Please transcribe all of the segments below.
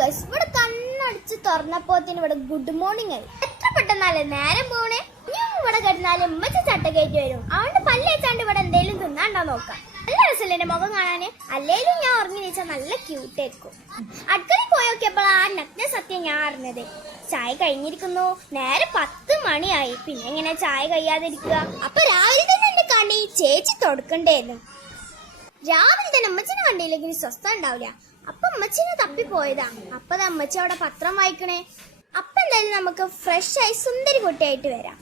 Guys, ഇവിടെ കണ്ണടിച്ച് തുറന്നപ്പോത്തിന് ഇവിടെ good morning ആയി. എത്ര പെട്ടെന്നല്ലേ നേരം പോണേ. ഞാൻ ഇവിടെ കിടന്നാലും ഉമ്മച്ച ചട്ട കയറ്റി വരും. അതുകൊണ്ട് പല്ലേച്ചാണ്ട് ഇവിടെ എന്തേലും തിന്നാണ്ടോ നോക്കാം. നല്ല രസമല്ലേ എന്റെ മുഖം കാണാന്. അല്ലേലും ഞാൻ ഉറങ്ങി നീച്ചാൽ നല്ല ക്യൂട്ട് ആയിരിക്കും. അടുക്കളയിൽ പോയോക്കിയപ്പോൾ ആ നഗ്ന സത്യം ഞാൻ അറിഞ്ഞത്. ചായ കഴിഞ്ഞിരിക്കുന്നു. നേരെ 10 മണിയായി. പിന്നെ എങ്ങനെ ചായ കഴിയാതിരിക്കുക? അപ്പൊ രാവിലെ തന്നെ എന്റെ കണ്ണി ചേച്ചി തുടക്കണ്ടായിരുന്നു. രാവിലെ തന്നെ അമ്മച്ചിനെ കണ്ടില്ലെങ്കിൽ സ്വസ്ഥ ഉണ്ടാവില്ല. അപ്പൊ അമ്മച്ചിനെ തപ്പിപ്പോയതാ. അപ്പൊ അമ്മച്ചി അവിടെ പത്രം വായിക്കണേ. അപ്പൊ എന്തായാലും നമുക്ക് ഫ്രഷ് ആയി സുന്ദരി കുട്ടിയായിട്ട് വരാം.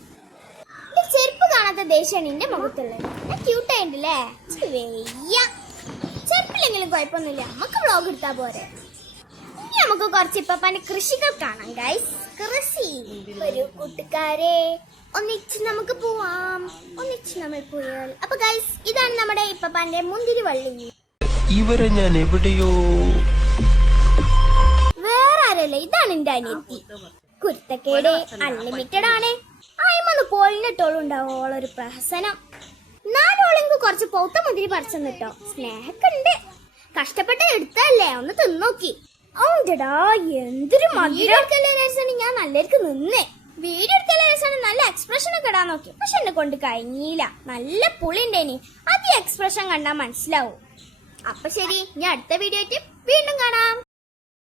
ചെരുപ്പ് കാണാത്ത ദേഷ്യാണ് എന്റെ മുഖത്തുള്ളത്. ഞാൻ ക്യൂട്ടായിട്ടില്ലേ? വെയ്യ ചെരുപ്പില്ലെങ്കിലും കുഴപ്പമൊന്നുമില്ല. നമുക്ക് വ്ളോഗ് എടുത്താ പോരെ. ഇനി നമുക്ക് കുറച്ച് ഇപ്പപ്പാന്റെ കൃഷികൾ കാണാം ഗൈസ്. കൃഷി ഒരു കൂട്ടുകാരെ, ഒന്നിച്ച് നമുക്ക് പോവാം. ഒന്നിച്ച് നമ്മൾ പോയാൽ. അപ്പൊ ഗൈസ്, ഇതാണ് നമ്മുടെ ഇപ്പപ്പാന്റെ മുന്തിരി വള്ളി. ഇവരെ ഞാൻ എവിടെയോ വേറെ ആരല്ല, ഇതാണ് എന്റെ അനിയത്തി. കുരുത്തക്കേട് അൺലിമിറ്റഡ് ആണ്. അയ്മന്ന് പോളിനിട്ടോളും ഉണ്ടാവും ഓളൊരു പ്രഹസനം. നാലോളെങ്കിൽ കുറച്ച് പൗത്ത മുന്തിരി പറിച്ചെന്നിട്ടോ. സ്നേഹക്കുണ്ട്. കഷ്ടപ്പെട്ട് എടുത്തല്ലേ, ഒന്ന് തിന്നോക്കി. ഓടാ എന്തൊരു മധുരം. ഞാൻ നല്ലവർക്ക് നിന്നേ. വീഡിയോ എടുക്കല രസമാണ്. നല്ല എക്സ്പ്രഷൻ ഒക്കെ ഇടാൻ നോക്കി. പക്ഷെ എന്നെ കൊണ്ട് കഴിഞ്ഞില്ല. നല്ല പുളി ഉണ്ടേനി. അത് എക്സ്പ്രഷൻ കണ്ടാൽ മനസ്സിലാവും. അപ്പൊ ശരി, ഞാൻ അടുത്ത വീഡിയോ ആയിട്ട് വീണ്ടും കാണാം.